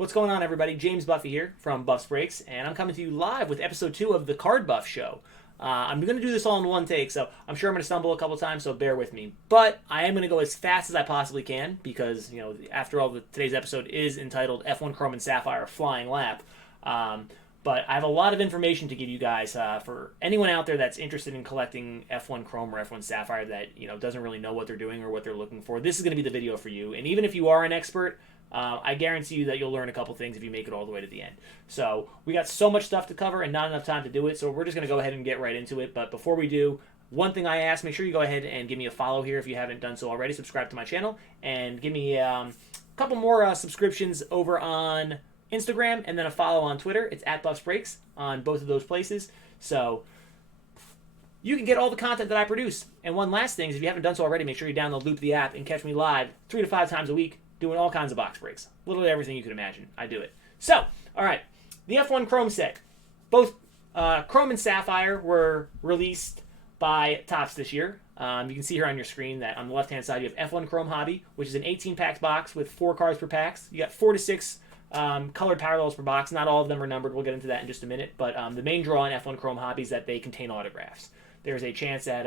What's going on, everybody? James Buffy here from Buffs Breaks, and I'm coming to you live with episode 2 of the Card Buff Show. I'm going to do this all in one take, so I'm sure I'm going to stumble a couple times, so bear with me. But I am going to go as fast as I possibly can because, after all, today's episode is entitled F1 Chrome and Sapphire Flying Lap. But I have a lot of information to give you guys for anyone out there that's interested in collecting F1 Chrome or F1 Sapphire that doesn't really know what they're doing or what they're looking for. This is going to be the video for you. And even if you are an expert, I guarantee you that you'll learn a couple things if you make it all the way to the end. So we got so much stuff to cover and not enough time to do it, so we're just going to go ahead and get right into it. But before we do, one thing I ask, make sure you go ahead and give me a follow here if you haven't done so already. Subscribe to my channel and give me a couple more subscriptions over on Instagram and then a follow on Twitter. It's at Buffs Breaks on both of those places. So you can get all the content that I produce. And one last thing is, if you haven't done so already, make sure you download Loop the app and catch me live 3 to 5 times a week doing all kinds of box breaks. Literally everything you could imagine. I do it. So, all right. The F1 Chrome set. Both Chrome and Sapphire were released by Topps this year. You can see here on your screen that on the left-hand side you have F1 Chrome Hobby, which is an 18-pack box with 4 cards per packs. You got 4 to 6 colored parallels per box. Not all of them are numbered. We'll get into that in just a minute. But the main draw in F1 Chrome Hobby is that they contain autographs. There's a chance at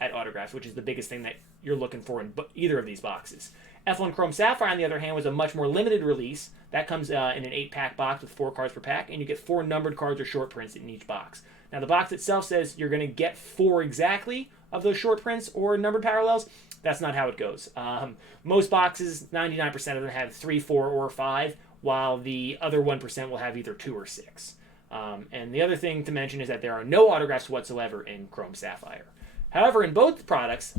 autographs, which is the biggest thing that you're looking for in either of these boxes. F1 Chrome Sapphire, on the other hand, was a much more limited release. That comes in an 8-pack box with 4 cards per pack, and you get 4 numbered cards or short prints in each box. Now, the box itself says you're going to get 4 exactly of those short prints or numbered parallels. That's not how it goes. Most boxes, 99% of them have 3, 4, or 5, while the other 1% will have either 2 or 6. And the other thing to mention is that there are no autographs whatsoever in Chrome Sapphire. However, in both products,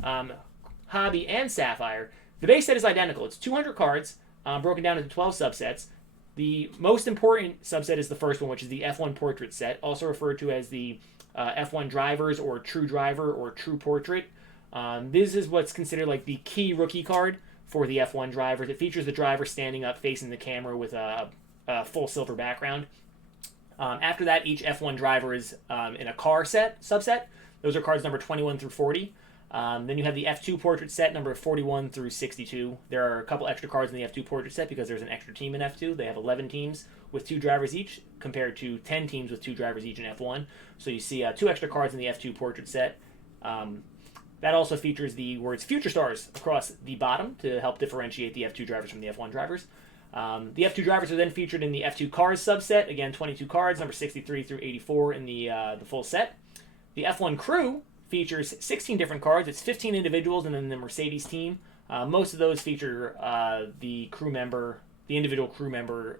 Hobby and Sapphire, the base set is identical. It's 200 cards, broken down into 12 subsets. The most important subset is the first one, which is the F1 Portrait set, also referred to as the F1 Drivers or True Driver or True Portrait. This is what's considered like the key rookie card for the F1 Drivers. It features the driver standing up facing the camera with a full silver background. After that, each F1 driver is in a car subset. Those are cards number 21 through 40. Then you have the F2 Portrait set, number 41 through 62. There are a couple extra cards in the F2 Portrait set because there's an extra team in F2. They have 11 teams with 2 drivers each, compared to 10 teams with 2 drivers each in F1. So you see 2 extra cards in the F2 Portrait set. That also features the words Future Stars across the bottom to help differentiate the F2 drivers from the F1 drivers. The F2 drivers are then featured in the F2 Cars subset. Again, 22 cards, number 63 through 84 in the full set. The F1 Crew features 16 different cards. It's 15 individuals and then the Mercedes team. Most of those feature the individual crew member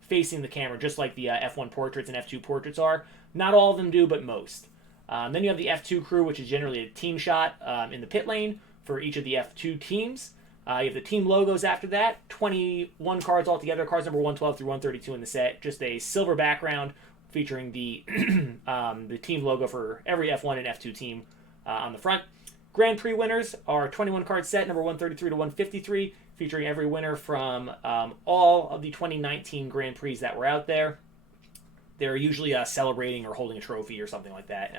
facing the camera, just like the F1 Portraits and F2 Portraits are. Not all of them do, but most. Then you have the F2 Crew, which is generally a team shot in the pit lane for each of the F2 teams. You have the team logos after that, 21 cards altogether, cards number 112 through 132 in the set. Just a silver background featuring the the team logo for every F1 and F2 team on the front. Grand Prix winners are 21 card set, number 133 to 153, featuring every winner from all of the 2019 Grand Prix that were out there. They're usually celebrating or holding a trophy or something like that.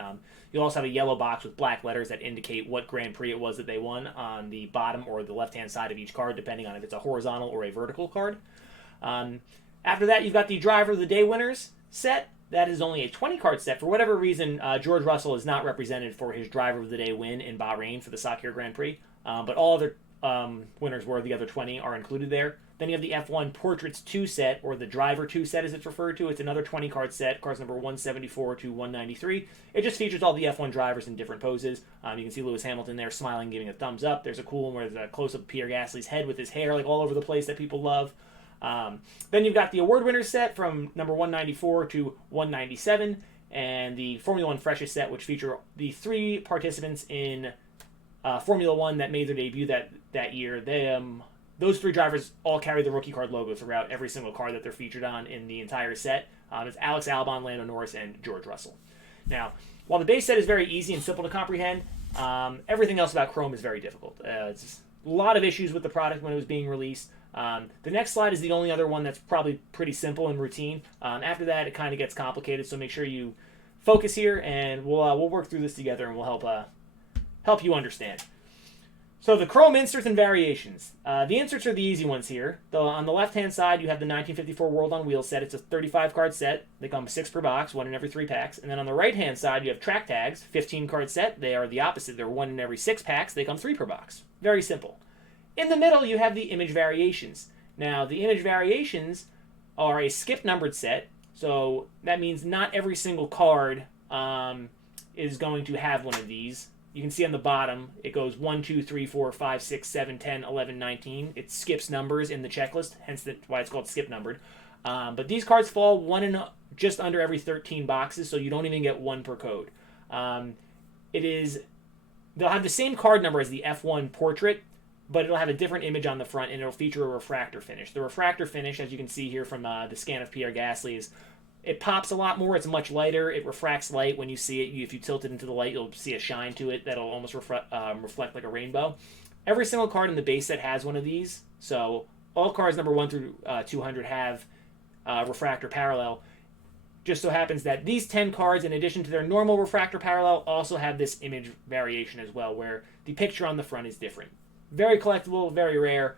You'll also have a yellow box with black letters that indicate what Grand Prix it was that they won on the bottom or the left-hand side of each card, depending on if it's a horizontal or a vertical card. After that, you've got the Driver of the Day winners set. That is only a 20-card set. For whatever reason, George Russell is not represented for his Driver of the Day win in Bahrain for the Sakir Grand Prix, but all other winners where the other 20 are included there. Then you have the F1 Portraits 2 set, or the Driver 2 set as it's referred to. It's another 20-card set, cards number 174 to 193. It just features all the F1 drivers in different poses. You can see Lewis Hamilton there smiling, giving a thumbs up. There's a cool one where there's a close-up of Pierre Gasly's head with his hair like all over the place that people love. Then you've got the award winners set from number 194 to 197, and the Formula One Freshest set, which feature the 3 participants in Formula One that made their debut that year. Those 3 drivers all carry the rookie card logo throughout every single card that they're featured on in the entire set. It's Alex Albon, Lando Norris, and George Russell. Now, while the base set is very easy and simple to comprehend, everything else about Chrome is very difficult. It's a lot of issues with the product when it was being released. The next slide is the only other one that's probably pretty simple and routine. After that, it kind of gets complicated, so make sure you focus here, and we'll work through this together, and we'll help you understand. So the chrome inserts and variations. The inserts are the easy ones here. Though on the left-hand side, you have the 1954 World on Wheels set. It's a 35-card set. They come 6 per box, 1 in every 3 packs. And then on the right-hand side, you have track tags, 15-card set. They are the opposite. They're 1 in every 6 packs. They come 3 per box. Very simple. In the middle, you have the image variations. Now, the image variations are a skip-numbered set. So that means not every single card is going to have one of these. You can see on the bottom, it goes 1, 2, 3, 4, 5, 6, 7, 10, 11, 19. It skips numbers in the checklist, hence why it's called skip numbered. But these cards fall one in just under every 13 boxes, so you don't even get 1 per code. They'll have the same card number as the F1 portrait, but it'll have a different image on the front, and it'll feature a refractor finish. The refractor finish, as you can see here from the scan of Pierre Gasly, is it pops a lot more. It's much lighter. It refracts light when you see it. If you tilt it into the light, you'll see a shine to it that'll almost reflect like a rainbow. Every single card in the base set has one of these. So all cards number 1 through 200 have refractor parallel. Just so happens that these 10 cards, in addition to their normal refractor parallel, also have this image variation as well, where the picture on the front is different. Very collectible, very rare.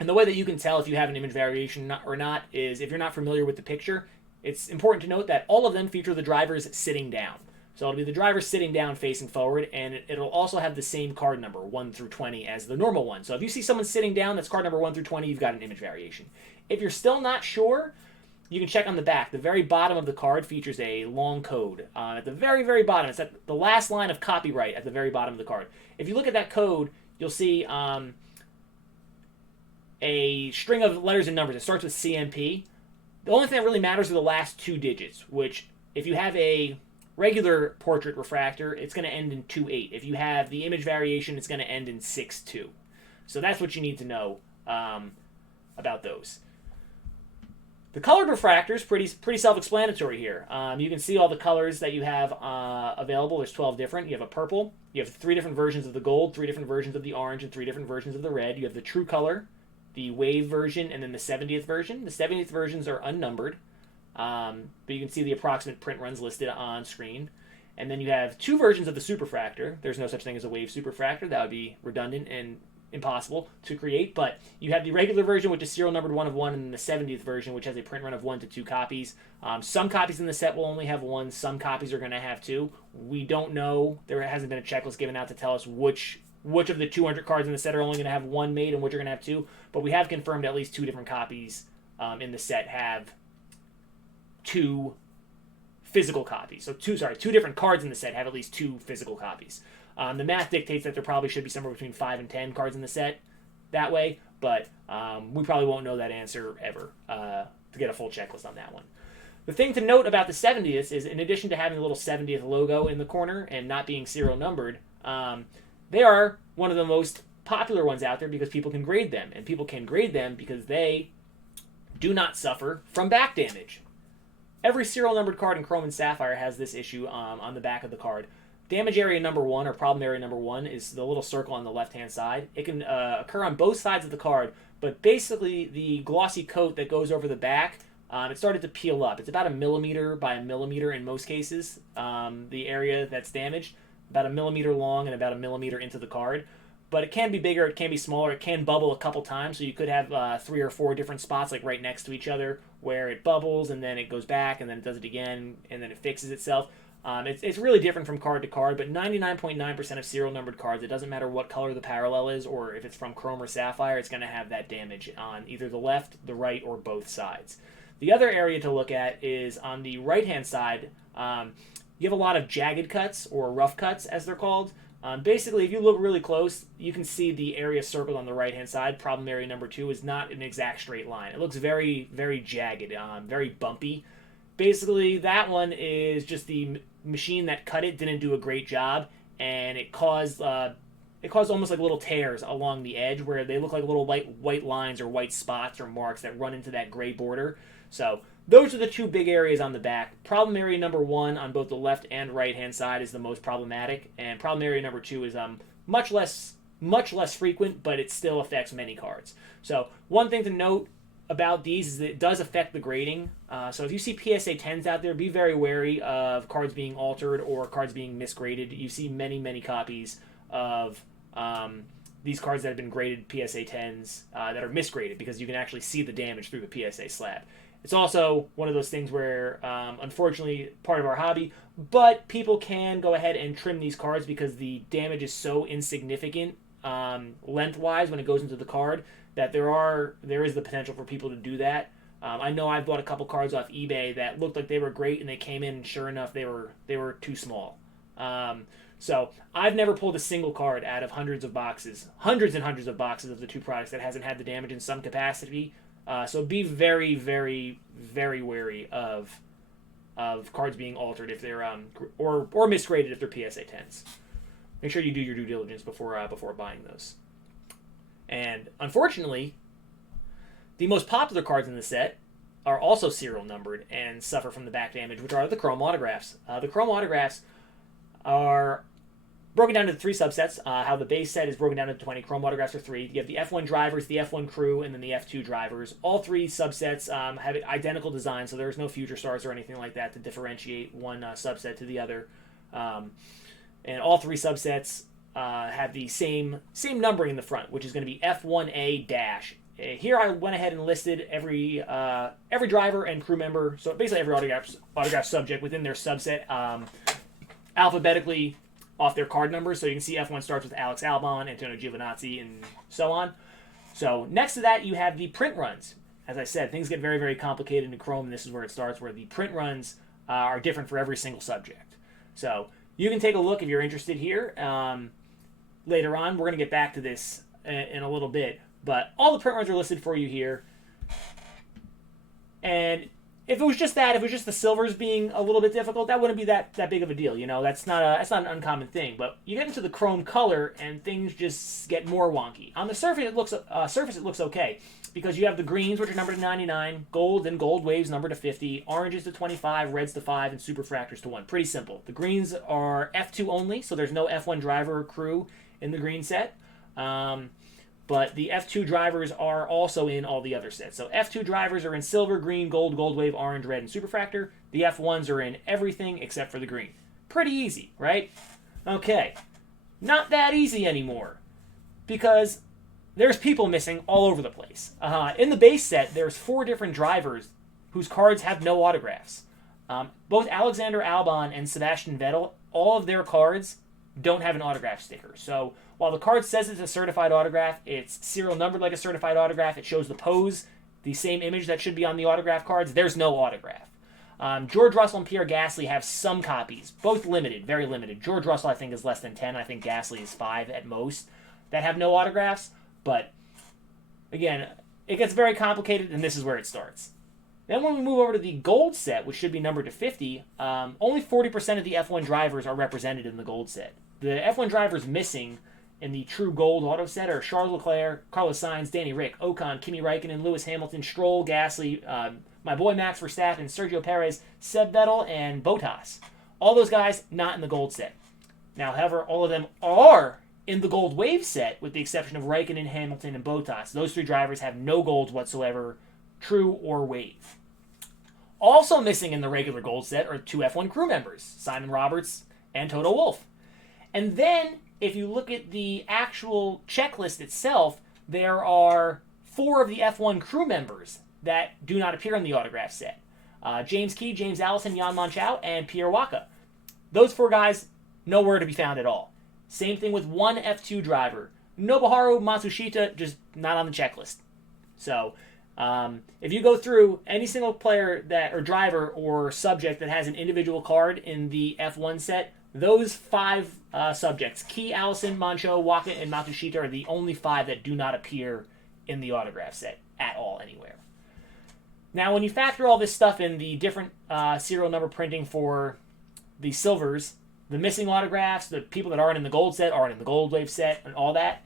And the way that you can tell if you have an image variation or not is if you're not familiar with the picture, it's important to note that all of them feature the drivers sitting down. So it'll be the driver sitting down facing forward, and it'll also have the same card number, 1 through 20, as the normal one. So if you see someone sitting down that's card number 1 through 20, you've got an image variation. If you're still not sure, you can check on the back. The very bottom of the card features a long code. At the very, very bottom, it's at the last line of copyright at the very bottom of the card. If you look at that code, you'll see a string of letters and numbers. It starts with CMP. The only thing that really matters are the last 2 digits, which if you have a regular portrait refractor, it's going to end in 28. If you have the image variation, it's going to end in 62. So that's what you need to know about those. The colored refractors, pretty self-explanatory here. You can see all the colors that you have available. There's 12 different. You have a purple. You have 3 different versions of the gold, 3 different versions of the orange, and 3 different versions of the red. You have the true color, the wave version, and then the 70th version. The 70th versions are unnumbered, but you can see the approximate print runs listed on screen. And then you have 2 versions of the superfractor. There's no such thing as a wave superfractor. That would be redundant and impossible to create, but you have the regular version, which is serial numbered 1 of 1, and then the 70th version, which has a print run of 1 to 2 copies. Some copies in the set will only have 1. Some copies are going to have 2. We don't know. There hasn't been a checklist given out to tell us which of the 200 cards in the set are only going to have 1 made and which are going to have 2, but we have confirmed at least 2 different copies in the set have 2 physical copies. So 2 different cards in the set have at least 2 physical copies. The math dictates that there probably should be somewhere between 5 and 10 cards in the set that way, but we probably won't know that answer ever to get a full checklist on that one. The thing to note about the 70th is, in addition to having a little 70th logo in the corner and not being serial numbered, they are one of the most popular ones out there because people can grade them, and people can grade them because they do not suffer from back damage. Every serial numbered card in Chrome and Sapphire has this issue on the back of the card. Damage area number 1, or problem area number 1, is the little circle on the left-hand side. It can occur on both sides of the card, but basically the glossy coat that goes over the back, it started to peel up. It's about 1 millimeter by 1 millimeter in most cases, the area that's damaged. About 1 millimeter long and about 1 millimeter into the card. But it can be bigger, it can be smaller, it can bubble a couple times, so you could have 3 or 4 different spots like right next to each other where it bubbles and then it goes back and then it does it again and then it fixes itself. It's really different from card to card, but 99.9% of serial numbered cards, it doesn't matter what color the parallel is or if it's from Chrome or Sapphire, it's going to have that damage on either the left, the right, or both sides. The other area to look at is on the right-hand side. You have a lot of jagged cuts, or rough cuts as they're called. Basically, if you look really close, you can see the area circled on the right-hand side. Problem area number 2 is not an exact straight line. It looks very, very jagged, very bumpy. Basically, that one is just the machine that cut it didn't do a great job, and it caused almost like little tears along the edge where they look like little white lines or white spots or marks that run into that gray border. So those are the 2 big areas on the back. Problem area number 1 on both the left and right-hand side is the most problematic, and problem area number 2 is much less frequent, but it still affects many cards. So one thing to note about these is that it does affect the grading. So if you see PSA 10s out there, be very wary of cards being altered or cards being misgraded. You see many, many copies of these cards that have been graded PSA 10s that are misgraded, because you can actually see the damage through the PSA slab. It's also one of those things where, unfortunately, part of our hobby, but people can go ahead and trim these cards because the damage is so insignificant lengthwise when it goes into the card that there is the potential for people to do that. I know I've bought a couple cards off eBay that looked like they were great, and they came in, and sure enough, they were too small. So I've never pulled a single card out of hundreds and hundreds of boxes of the two products that hasn't had the damage in some capacity. So be very, very, very wary of cards being altered if they're or misgraded if they're PSA 10s. Make sure you do your due diligence before buying those. And unfortunately, the most popular cards in the set are also serial numbered and suffer from the back damage, which are the chrome autographs. The chrome autographs are broken down into three subsets. How the base set is broken down into 20. Chrome autographs are 3. You have the F1 drivers, the F1 crew, and then the F2 drivers. All three subsets have identical design, so there's no future stars or anything like that to differentiate one subset to the other. And all three subsets have the same numbering in the front, which is going to be F1A dash. Here I went ahead and listed every driver and crew member, so basically every autograph subject within their subset alphabetically off their card numbers. So you can see F1 starts with Alex Albon, Antonio Giovinazzi, and so on. So next to that, you have the print runs. As I said, things get very, very complicated in Chrome, and this is where it starts, where the print runs are different for every single subject. So you can take a look if you're interested here. Later on, we're going to get back to this in a little bit, but all the print runs are listed for you here. And if it was just the silvers being a little bit difficult, that wouldn't be that big of a deal. You know, that's not an uncommon thing. But you get into the chrome color, and things just get more wonky. On the surface, it looks okay, because you have the greens, which are numbered to 99, gold and gold waves numbered to 50, oranges to 25, reds to 5, and super refractors to 1. Pretty simple. The greens are F2 only, so there's no F1 driver or crew in the green set. But the F2 drivers are also in all the other sets. So F2 drivers are in silver, green, gold, gold wave, orange, red, and super refractor. The F1s are in everything except for the green. Pretty easy, right? Okay. Not that easy anymore, because there's people missing all over the place. In the base set, there's 4 different drivers whose cards have no autographs. Both Alexander Albon and Sebastian Vettel, all of their cards don't have an autograph sticker. So while the card says it's a certified autograph, it's serial numbered like a certified autograph. It shows the pose, the same image that should be on the autograph cards. There's no autograph. George Russell and Pierre Gasly have some copies, both limited, very limited. George Russell, I think, is less than 10. I think Gasly is 5 at most that have no autographs. But again, it gets very complicated, and this is where it starts. Then when we move over to the gold set, which should be numbered to 50, only 40% of the F1 drivers are represented in the gold set. The F1 drivers missing in the true gold auto set are Charles Leclerc, Carlos Sainz, Danny Rick, Ocon, Kimi Räikkönen, Lewis Hamilton, Stroll, Gasly, my boy Max Verstappen, Sergio Perez, Seb Vettel, and Bottas. All those guys not in the gold set. Now, however, all of them are in the gold wave set, with the exception of Räikkönen, Hamilton, and Bottas. Those 3 drivers have no golds whatsoever, true or wave. Also missing in the regular gold set are 2 F1 crew members, Simon Roberts and Toto Wolff. And then, if you look at the actual checklist itself, there are 4 of the F1 crew members that do not appear in the autograph set. James Key, James Allison, Jan Monchau, and Pierre Waka. Those 4 guys, nowhere to be found at all. Same thing with 1 F2 driver. Nobuharu Matsushita, just not on the checklist. So, if you go through any single player or driver or subject that has an individual card in the F1 set, those 5 subjects, Key, Allison, Mancho, Waka, and Matsushita, are the only 5 that do not appear in the autograph set at all anywhere. Now, when you factor all this stuff in, the different serial number printing for the silvers, the missing autographs, the people that aren't in the gold set, aren't in the gold wave set, and all that,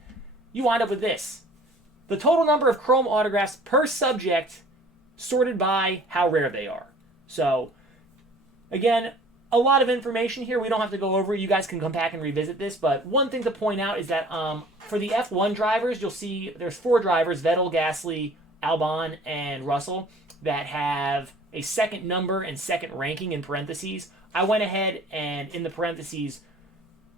you wind up with this. The total number of chrome autographs per subject sorted by how rare they are. So, again, a lot of information here. We don't have to go over it. You guys can come back and revisit this. But one thing to point out is that for the F1 drivers, you'll see there's 4 drivers, Vettel, Gasly, Albon, and Russell, that have a second number and second ranking in parentheses. I went ahead and, in the parentheses,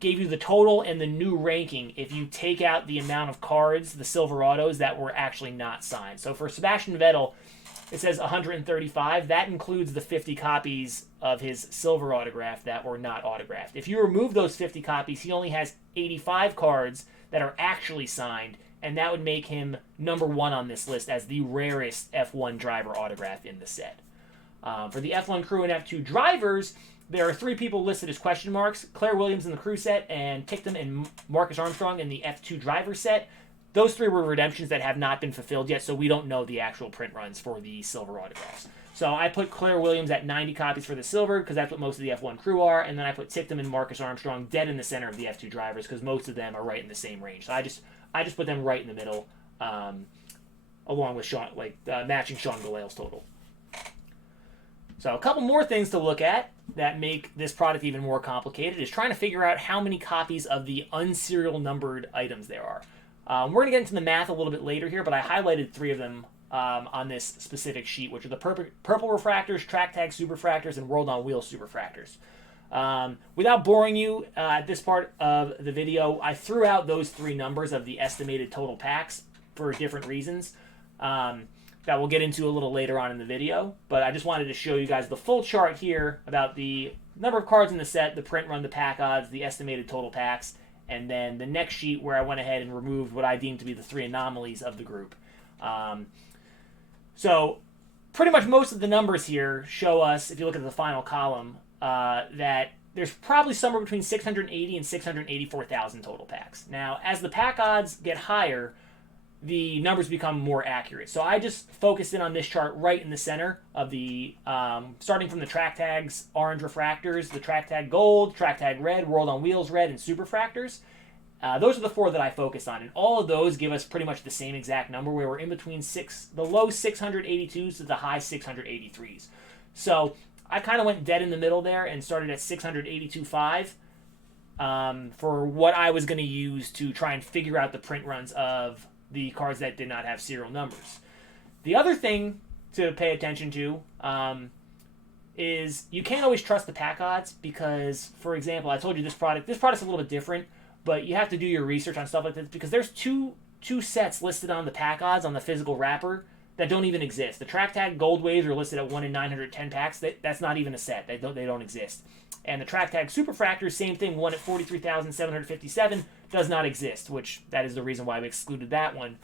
gave you the total and the new ranking if you take out the amount of cards, the silver autos, that were actually not signed. So for Sebastian Vettel, it says 135. That includes the 50 copies of his silver autograph that were not autographed. If you remove those 50 copies, he only has 85 cards that are actually signed, and that would make him number 1 on this list as the rarest F1 driver autograph in the set. For the F1 crew and F2 drivers, there are 3 people listed as question marks: Claire Williams in the crew set, and Tictum and Marcus Armstrong in the F2 driver set. Those 3 were redemptions that have not been fulfilled yet, so we don't know the actual print runs for the silver autographs. So I put Claire Williams at 90 copies for the silver, because that's what most of the F1 crew are, and then I put Tictum and Marcus Armstrong dead in the center of the F2 drivers, because most of them are right in the same range. So I just put them right in the middle, along with Sean, matching Sean Galeal's total. So a couple more things to look at that make this product even more complicated is trying to figure out how many copies of the unserial numbered items there are. We're going to get into the math a little bit later here, but I highlighted 3 of them on this specific sheet, which are the purple refractors, track tag superfractors, and world on wheels superfractors. Without boring you at this part of the video, I threw out those 3 numbers of the estimated total packs for different reasons that we'll get into a little later on in the video. But I just wanted to show you guys the full chart here about the number of cards in the set, the print run, the pack odds, the estimated total packs, and then the next sheet where I went ahead and removed what I deemed to be the 3 anomalies of the group. So pretty much most of the numbers here show us, if you look at the final column, that there's probably somewhere between 680 and 684,000 total packs. Now, as the pack odds get higher, the numbers become more accurate. So I just focused in on this chart right in the center of the, starting from the track tags, orange refractors, the track tag gold, track tag red, world on wheels red, and superfractors. Those are the 4 that I focused on, and all of those give us pretty much the same exact number, where we're in between the low 682s to the high 683s. So I kind of went dead in the middle there and started at 682.5 for what I was going to use to try and figure out the print runs of the cards that did not have serial numbers. The other thing to pay attention to is you can't always trust the pack odds, because, for example, I told you this product's a little bit different, but you have to do your research on stuff like this, because there's two sets listed on the pack odds on the physical wrapper that don't even exist. The track tag gold waves are listed at 1 in 910 packs. That's not even a set. They don't exist. And the track tag superfractors, same thing, 1 at 43,757, does not exist, which that is the reason why we excluded that one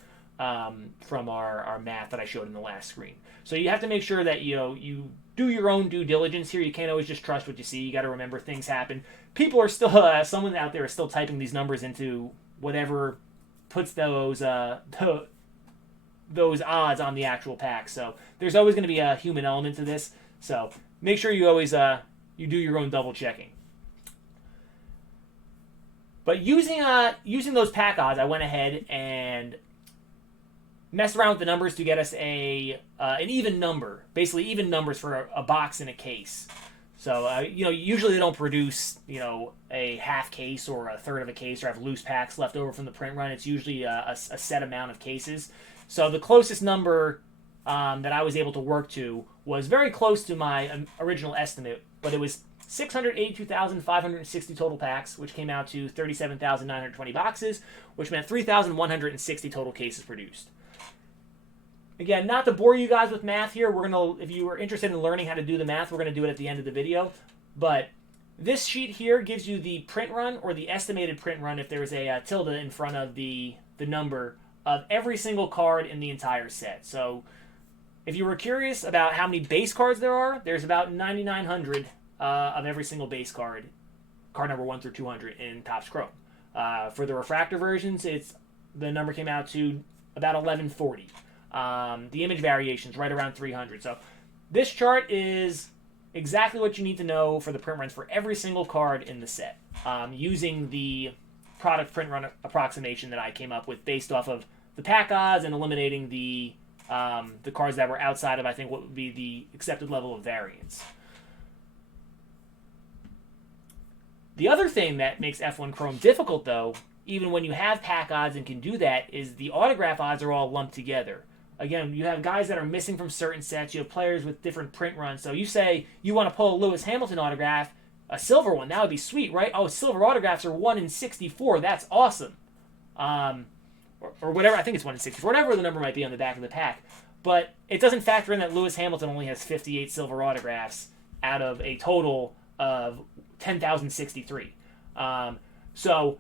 from our math that I showed in the last screen. So you have to make sure that you do your own due diligence here. You can't always just trust what you see. You got to remember things happen. People are still, someone out there is still typing these numbers into whatever puts those odds on the actual pack. So there's always going to be a human element to this. So make sure you always you do your own double checking. But using those pack odds, I went ahead and messed around with the numbers to get us an even number, basically even numbers for a box in a case. So usually they don't produce a half case or a third of a case, or have loose packs left over from the print run. It's usually a set amount of cases. So the closest number that I was able to work to was very close to my original estimate, but it was 682,560 total packs, which came out to 37,920 boxes, which meant 3,160 total cases produced. Again, not to bore you guys with math here, if you are interested in learning how to do the math, we're going to do it at the end of the video. But this sheet here gives you the print run, or the estimated print run, if there's a tilde in front of the number, of every single card in the entire set. So if you were curious about how many base cards there are, there's about 9,900 of every single base card number 1 through 200 in Topps Chrome. For the refractor versions, the number came out to about 1140. The image variations right around 300. So this chart is exactly what you need to know for the print runs for every single card in the set, using the product print run approximation that I came up with based off of the pack odds and eliminating the cards that were outside of, I think, what would be the accepted level of variance. The other thing that makes F1 Chrome difficult, though, even when you have pack odds and can do that, is the autograph odds are all lumped together. Again, you have guys that are missing from certain sets. You have players with different print runs. So you say you want to pull a Lewis Hamilton autograph. a silver one. That would be sweet, right? Oh, silver autographs are 1 in 64. That's awesome. Or whatever. I think it's 1 in 64. Whatever the number might be on the back of the pack. But it doesn't factor in that Lewis Hamilton only has 58 silver autographs out of a total of 10,063. So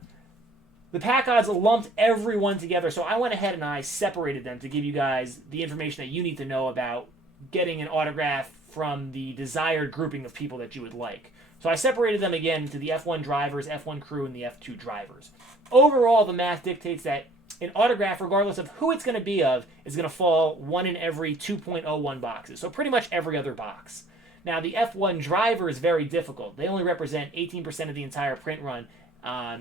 the pack odds lumped everyone together. So I went ahead and I separated them to give you guys the information that you need to know about getting an autograph from the desired grouping of people that you would like. So I separated them again into the F1 drivers, F1 crew, and the F2 drivers. Overall, the math dictates that an autograph, regardless of who it's going to be of, is going to fall 1 in every 2.01 boxes. So pretty much every other box. Now, the F1 driver is very difficult. They only represent 18% of the entire print run.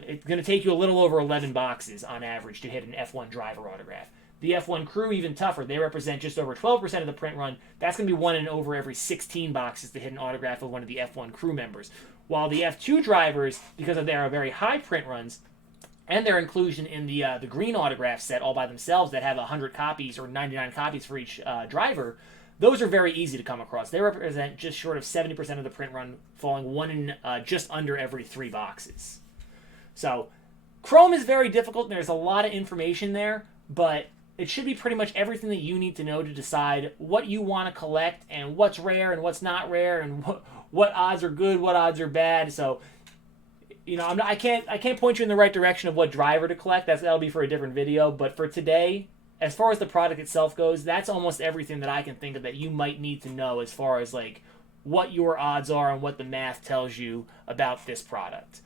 It's going to take you a little over 11 boxes on average to hit an F1 driver autograph. The F1 crew, even tougher. They represent just over 12% of the print run. That's going to be 1 in over every 16 boxes to hit an autograph of one of the F1 crew members. While the F2 drivers, because of their very high print runs, and their inclusion in the green autograph set all by themselves that have 100 copies or 99 copies for each driver, those are very easy to come across. They represent just short of 70% of the print run, falling 1 in just under every 3 boxes. So, Chrome is very difficult, and there's a lot of information there, but it should be pretty much everything that you need to know to decide what you want to collect and what's rare and what's not rare and what odds are good, what odds are bad. So, I can't point you in the right direction of what driver to collect. That'll be for a different video. But for today, as far as the product itself goes, that's almost everything that I can think of that you might need to know as far as like what your odds are and what the math tells you about this product.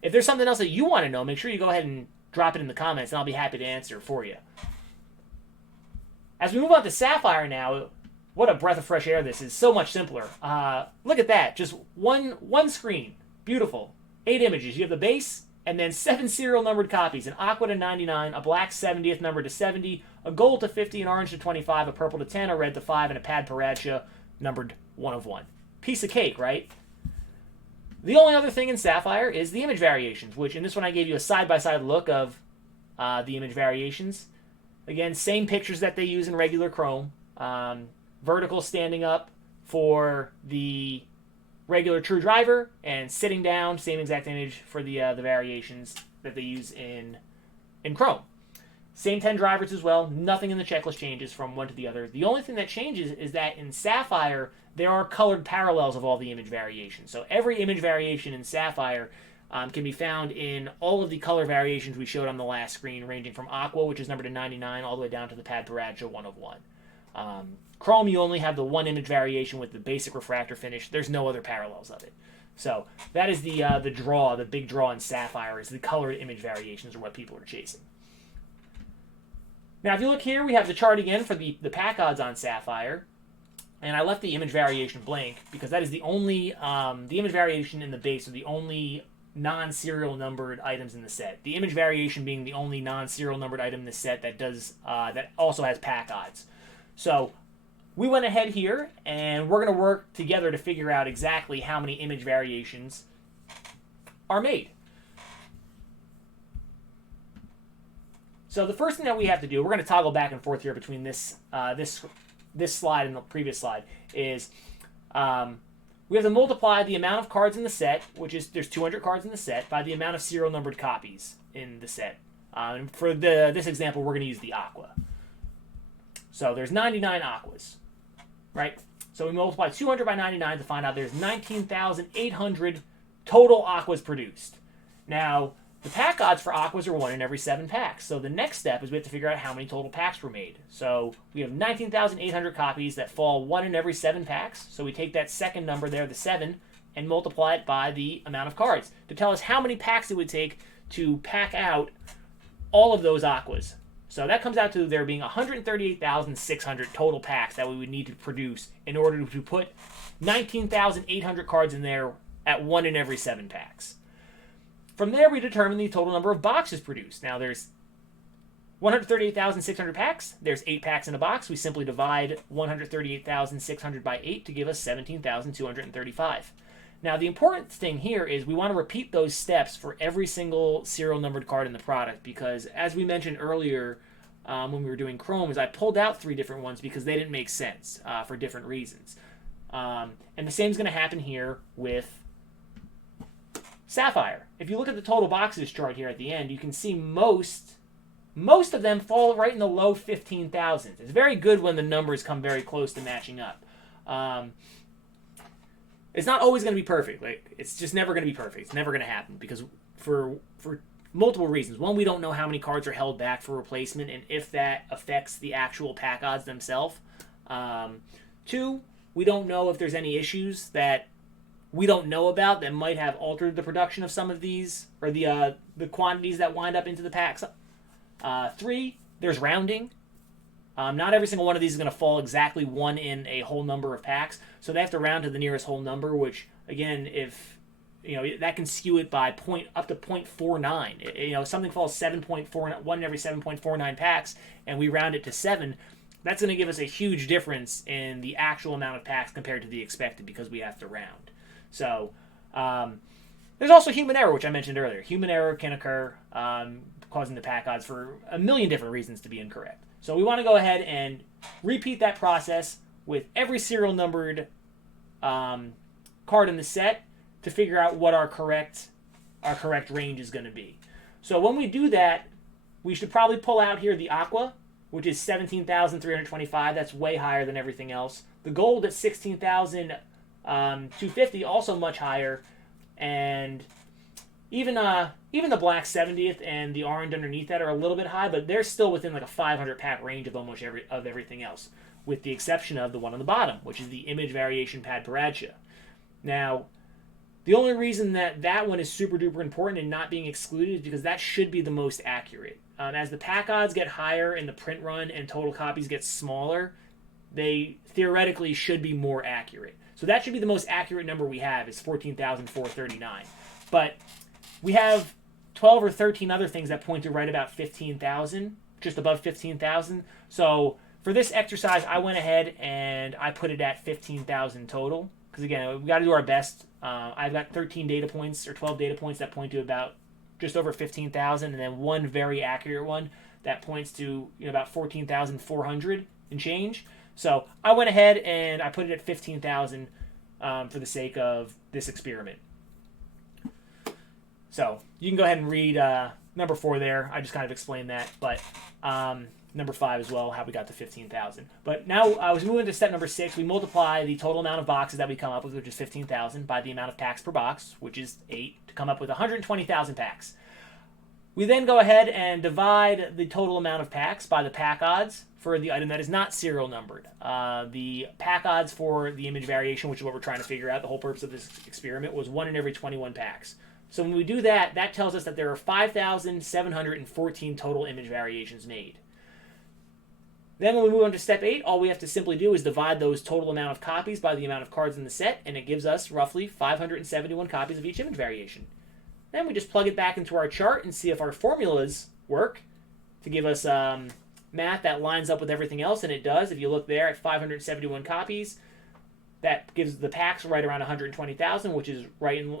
If there's something else that you want to know, make sure you go ahead and drop it in the comments, and I'll be happy to answer for you. As we move on to Sapphire now, what a breath of fresh air this is. So much simpler. Look at that. Just one screen. Beautiful. 8 images. You have the base, and then 7 serial numbered copies. An aqua to 99, a black 70th number to 70, a gold to 50, an orange to 25, a purple to 10, a red to 5, and a pad Paradsha numbered 1 of 1. Piece of cake, right? The only other thing in Sapphire is the image variations, which in this one I gave you a side-by-side look of the image variations. Again, same pictures that they use in regular Chrome. Vertical standing up for the regular true driver, and sitting down, same exact image for the variations that they use in Chrome. Same 10 drivers as well. Nothing in the checklist changes from one to the other. The only thing that changes is that in Sapphire, there are colored parallels of all the image variations. So every image variation in Sapphire can be found in all of the color variations we showed on the last screen, ranging from Aqua, which is numbered to 99, all the way down to the Pad Paradsha 1 of 1. Chrome, you only have the one image variation with the basic refractor finish. There's no other parallels of it. So that is the draw, the big draw in Sapphire, is the colored image variations are what people are chasing. Now, if you look here, we have the chart again for the pack odds on Sapphire. And I left the image variation blank because that is the only, the image variation in the base are the only non-serial numbered items in the set. The image variation being the only non-serial numbered item in the set that does, that also has pack odds. So we went ahead here and we're going to work together to figure out exactly how many image variations are made. So the first thing that we have to do, we're going to toggle back and forth here between this slide and the previous slide, is we have to multiply the amount of cards in the set, which is there's 200 cards in the set, by the amount of serial numbered copies in the set. For this example, we're going to use the Aqua. So there's 99 Aquas, right? So we multiply 200 by 99 to find out there's 19,800 total Aquas produced. Now, the pack odds for Aquas are 1 in every 7 packs. So the next step is we have to figure out how many total packs were made. So we have 19,800 copies that fall 1 in every 7 packs. So we take that second number there, the 7, and multiply it by the amount of cards to tell us how many packs it would take to pack out all of those Aquas. So that comes out to there being 138,600 total packs that we would need to produce in order to put 19,800 cards in there at 1 in every 7 packs. From there, we determine the total number of boxes produced. Now, there's 138,600 packs. There's 8 packs in a box. We simply divide 138,600 by 8 to give us 17,235. Now, the important thing here is we want to repeat those steps for every single serial numbered card in the product because, as we mentioned earlier when we were doing Chrome, is I pulled out 3 different ones because they didn't make sense for different reasons. And the same is going to happen here with Sapphire. If you look at the total boxes chart here at the end, you can see most of them fall right in the low 15,000s. It's very good when the numbers come very close to matching up. It's not always going to be perfect. Like, it's just never going to be perfect. It's never going to happen because for multiple reasons. One, we don't know how many cards are held back for replacement and if that affects the actual pack odds themselves. Two, we don't know if there's any issues that we don't know about that might have altered the production of some of these or the quantities that wind up into the packs. Three, there's rounding. Not every single one of these is going to fall exactly one in a whole number of packs, so they have to round to the nearest whole number, which, again, if that can skew it by up to 0.49. Something falls 7.4, one in every 7.49 packs, and we round it to 7. That's going to give us a huge difference in the actual amount of packs compared to the expected because we have to round. So there's also human error, which I mentioned earlier. Human error can occur, causing the pack odds for a million different reasons to be incorrect. So we want to go ahead and repeat that process with every serial numbered card in the set to figure out what our correct range is going to be. So when we do that, we should probably pull out here the aqua, which is 17,325. That's way higher than everything else. The gold at 16,250, also much higher, and even the black 70th and the orange underneath that are a little bit high, but they're still within like a 500 pack range of almost everything else, with the exception of the one on the bottom, which is the image variation pad Paradsha. Now, the only reason that one is super duper important and not being excluded is because that should be the most accurate. As the pack odds get higher and the print run and total copies get smaller, they theoretically should be more accurate. So that should be the most accurate number we have is 14,439. But we have 12 or 13 other things that point to right about 15,000, just above 15,000. So for this exercise, I went ahead and I put it at 15,000 total. Because again, we've got to do our best. I've got 13 data points or 12 data points that point to about just over 15,000, and then one very accurate one that points to about 14,400 and change. So I went ahead and I put it at 15,000 for the sake of this experiment. So you can go ahead and read number 4 there. I just kind of explained that, but number 5 as well, how we got to 15,000. But now I was moving to step number 6. We multiply the total amount of boxes that we come up with, which is 15,000, by the amount of packs per box, which is 8, to come up with 120,000 packs. We then go ahead and divide the total amount of packs by the pack odds for the item that is not serial numbered. The pack odds for the image variation, which is what we're trying to figure out, the whole purpose of this experiment, was 1 in every 21 packs. So when we do that, that tells us that there are 5,714 total image variations made. Then when we move on to step 8, all we have to simply do is divide those total amount of copies by the amount of cards in the set, and it gives us roughly 571 copies of each image variation. Then we just plug it back into our chart and see if our formulas work to give us math that lines up with everything else, and it does. If you look there at 571 copies, that gives the packs right around 120,000, which is right in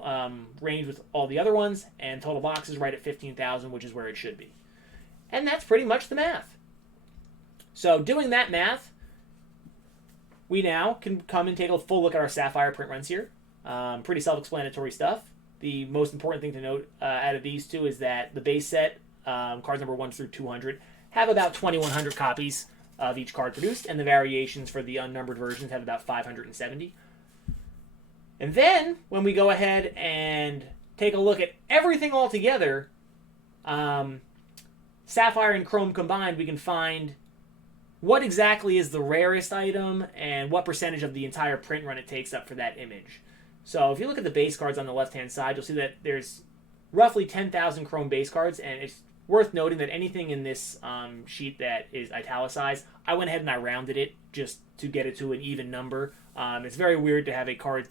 range with all the other ones, and total boxes right at 15,000, which is where it should be. And that's pretty much the math. So doing that math, we now can come and take a full look at our Sapphire print runs here. Pretty self-explanatory stuff. The most important thing to note out of these two is that the base set, cards number 1 through 200, have about 2,100 copies of each card produced, and the variations for the unnumbered versions have about 570. And then, when we go ahead and take a look at everything all together, Sapphire and Chrome combined, we can find what exactly is the rarest item and what percentage of the entire print run it takes up for that image. So if you look at the base cards on the left-hand side, you'll see that there's roughly 10,000 Chrome base cards, and it's worth noting that anything in this sheet that is italicized, I went ahead and I rounded it just to get it to an even number. It's very weird to have a card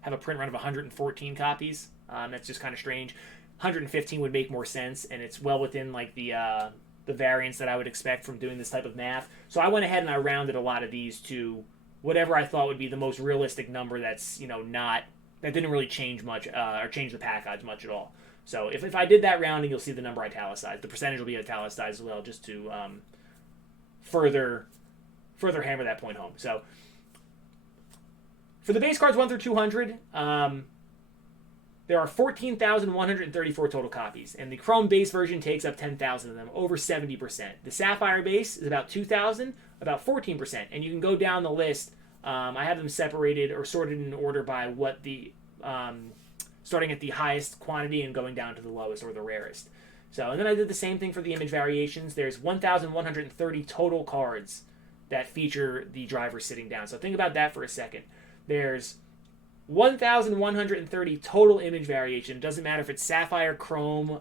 have a print run of 114 copies. That's just kind of strange. 115 would make more sense, and it's well within like the variance that I would expect from doing this type of math. So I went ahead and I rounded a lot of these to whatever I thought would be the most realistic number that's that didn't really change much or change the pack odds much at all. So if I did that rounding, you'll see the number italicized. The percentage will be italicized as well, just to further hammer that point home. So for the base cards 1 through 200, there are 14,134 total copies, and the Chrome base version takes up 10,000 of them, over 70%. The Sapphire base is about 2,000, about 14%, and you can go down the list. I have them separated or sorted in order by what the starting at the highest quantity and going down to the lowest or the rarest. So, and then I did the same thing for the image variations. There's 1,130 total cards that feature the driver sitting down. So think about that for a second. There's 1,130 total image variation. It doesn't matter if it's Sapphire, Chrome,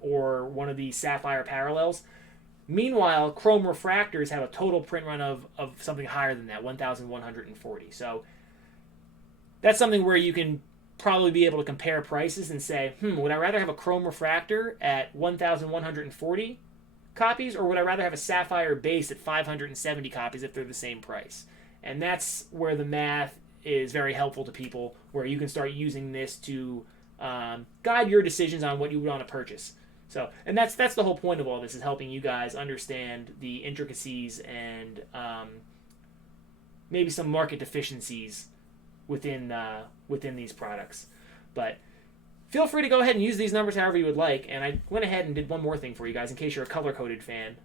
or one of the Sapphire parallels. Meanwhile, Chrome Refractors have a total print run of something higher than that, 1,140. So that's something where you can probably be able to compare prices and say, would I rather have a Chrome Refractor at 1,140 copies, or would I rather have a Sapphire base at 570 copies if they're the same price? And that's where the math is very helpful to people, where you can start using this to guide your decisions on what you want to purchase. So, and that's the whole point of all this, is helping you guys understand the intricacies and maybe some market deficiencies within these products. But feel free to go ahead and use these numbers however you would like. And I went ahead and did one more thing for you guys in case you're a color-coded fan.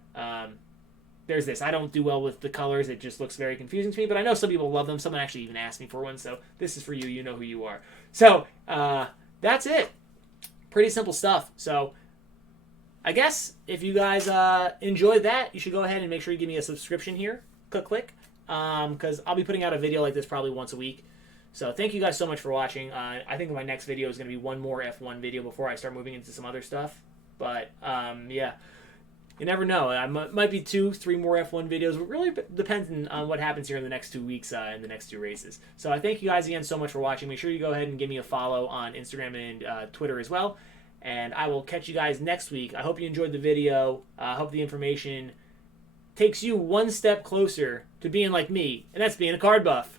There's this. I don't do well with the colors. It just looks very confusing to me, but I know some people love them. Someone actually even asked me for one, so this is for you. You know who you are. So that's it. Pretty simple stuff. So I guess if you guys enjoyed that, you should go ahead and make sure you give me a subscription here. Click. Because I'll be putting out a video like this probably once a week. So thank you guys so much for watching. I think my next video is going to be one more F1 video before I start moving into some other stuff. But yeah, you never know. I might be 2-3 more F1 videos. It really depends on what happens here in the next 2 weeks in the next 2 races. So I thank you guys again so much for watching. Make sure you go ahead and give me a follow on Instagram and Twitter as well. And I will catch you guys next week. I hope you enjoyed the video. I hope the information takes you one step closer to being like me, and that's being a card buff.